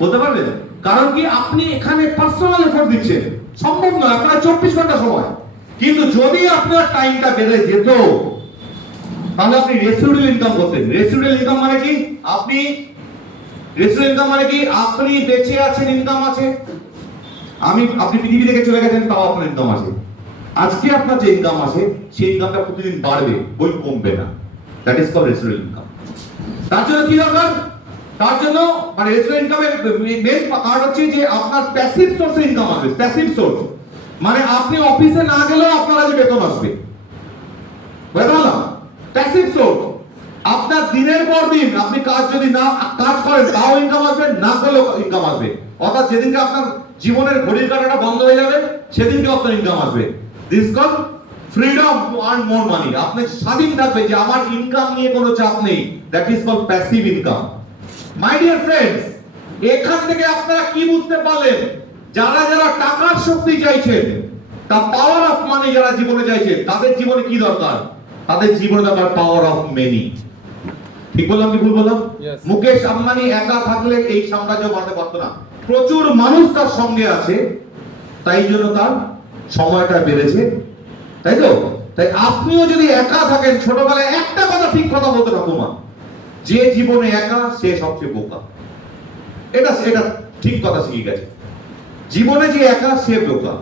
বলতে পারবেন? কারণ কি আপনি এখানে পার্সোনাল এফোর্ট দিচ্ছেন, সম্ভব নয় আপনার 24 ঘন্টা সময়। কিন্তু যদি আপনার টাইমটা বেড়ে যেত তাহলে আপনি রেসিডুয়াল ইনকাম করতেন। রেসিডুয়াল ইনকাম মানে কি? রেসিডুয়াল ইনকাম মানে কি? আপনি বেঁচে আছেন, ইনকাম আছে। আপনি পৃথিবী থেকে চলে গেছেন, তাও আপনার ইনকাম আছে। আজকে আপনার যে ইনকাম আছে সেই ইনকামটা প্রতিদিন বাড়বে, বই কমবে না। That is called residual income. তার জন্য কি দরকার? তার জন্য মানে রেসিডুয়াল ইনকামের মেইন কারণ হচ্ছে যে আপনার প্যাসিভ সোর্সে ইনকাম আসবে। প্যাসিভ সোর্স মানে আপনি অফিসে না গেলেও আপনার আজ বেতন আসবে। বুঝতে পারলাম? প্যাসিভ সোর্স আপনার দিনের পর দিন আপনি কাজ যদি না কাজ করেন তাও ইনকাম আসবে, না করলেও ইনকাম আসবে। অর্থাৎ যেদিনকে আপনার জীবনের ঘড়ির কাঁটাটা বন্ধ হয়ে যাবে সেদিনকে আপনার ইনকাম আসবে। This call freedom to earn more money. আপনি স্বাধীন থাকবে যে আমার ইনকাম নিয়ে কোনো চাপ নেই। That is call passive income. My dear friends, এখান থেকে আপনারা কি বুঝতে পারলেন? যারা যারা টাকার শক্তি চাইছেন, তা পাওয়ার অফ মানি যারা জীবনে চাইছেন, তাদের জীবনে কি দরকার? তাদের জীবনে দরকার পাওয়ার অফ মেনি। ঠিক বললাম কি ভুল বললাম? মুকেশ আম্বানি একা থাকলে এই সাম্রাজ্য বানাতে পারত না। প্রচুর মানুষ তার সঙ্গে আছে, তাই জন্য তার সময়টা বেড়েছে, তাই তো? তাই আপনিও যদি একা থাকেন, ছোটবেলায় একটা কথা ঠিক কথা বলতে ঠাকুমা, যে জীবনে একা সে সবচেয়ে বোকা। এটা ঠিক কথা শিখে গেছে। জীবনে যে একা সে বোকা।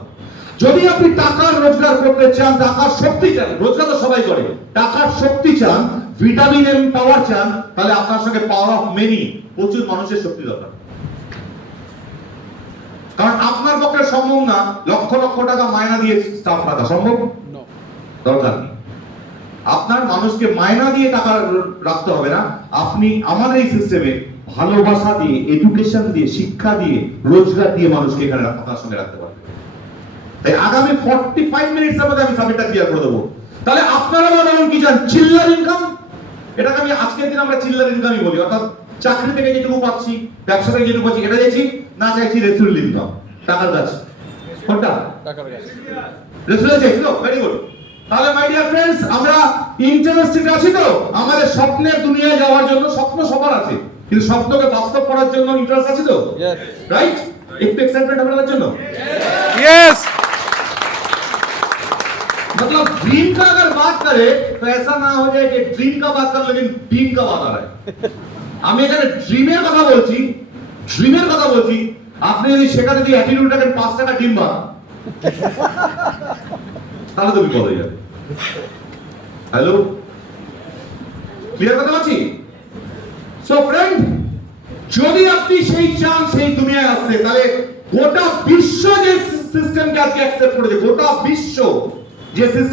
যদি আপনি টাকার রোজগার করতে চান, টাকার শক্তি চান, রোজগার তো সবাই করে, টাকার শক্তি চান, ভিটামিন এম পাওয়ার চান, তাহলে আপনার সঙ্গে পাওয়ার অফ মেনি, প্রচুর মানুষের শক্তি দরকার। কারণ আপনার পক্ষে সম্ভব না লক্ষ লক্ষ টাকা মায়না দিয়ে স্টাফ রাখা, সম্ভব দরকার নেই। আপনার মানুষকে মায়না দিয়ে টাকা রাখতে হবে না। আপনি আমাদের এই সিস্টেমে ভালোবাসা দিয়ে, এডুকেশন দিয়ে, শিক্ষা দিয়ে, রোজগার দিয়ে মানুষকে এখানে আপনার সঙ্গে রাখতে পারবেন। তাই আগামী 45 মিনিটসের মধ্যে আমি সাবজেক্টটা ক্লিয়ার করে দেবো। তাহলে আপনারা বলুন কি চান? চিল্লার ইনকাম। এটাকে আমি আজকের দিন আমরা চিল্লার ইনকামই বলি। অর্থাৎ চাকরি থেকে যেটুকু পাচ্ছি, ব্যবসা থেকে যেটুকু পাচ্ছি, এটা চাইছি না চাইছি রেসিডুয়াল ইনকাম, টাকার কাজ। কোনটা? টাকার কাজ। রেসিডুয়াল চাইছি তো? Very good. তাহলে মাই ডিয়ার ফ্রেন্ডস, আমরা ইন্টারেস্টেড আছি তো আমাদের স্বপ্নের দুনিয়ায় যাওয়ার জন্য? স্বপ্ন সবার আছে, কিন্তু স্বপ্নকে বাস্তব করার জন্য ইন্টারেস্ট আছে তো? রাইট? একটু এক্সাইটমেন্ট আপনাদের জন্য? यस। मतलब ड्रीम का अगर बात करें तो ऐसा ना हो जाए कि ड्रीम का बात कर लेकिन ड्रीम का बात आ रहा है। আমি এখানে ড্রিমের কথা বলছি, ড্রিমের কথা বলছি। আপনি যদি সেখানে যদি অ্যাটিটিউড রাখেন 5 টাকা ডিম ভাত, তাহলে তো বিপদ হয়ে যাবে। হ্যালো, ক্লিয়ার কথা বলছি? সো ফ্রেন্ড, যদি আপনি সেই চান সেই দুনিয়ায় আসতে, তাহলে গোটা বিশ্ব যে সিস্টেমকে আজকে অ্যাকসেপ্ট করেছে, গোটা বিশ্ব যে সিস্টেম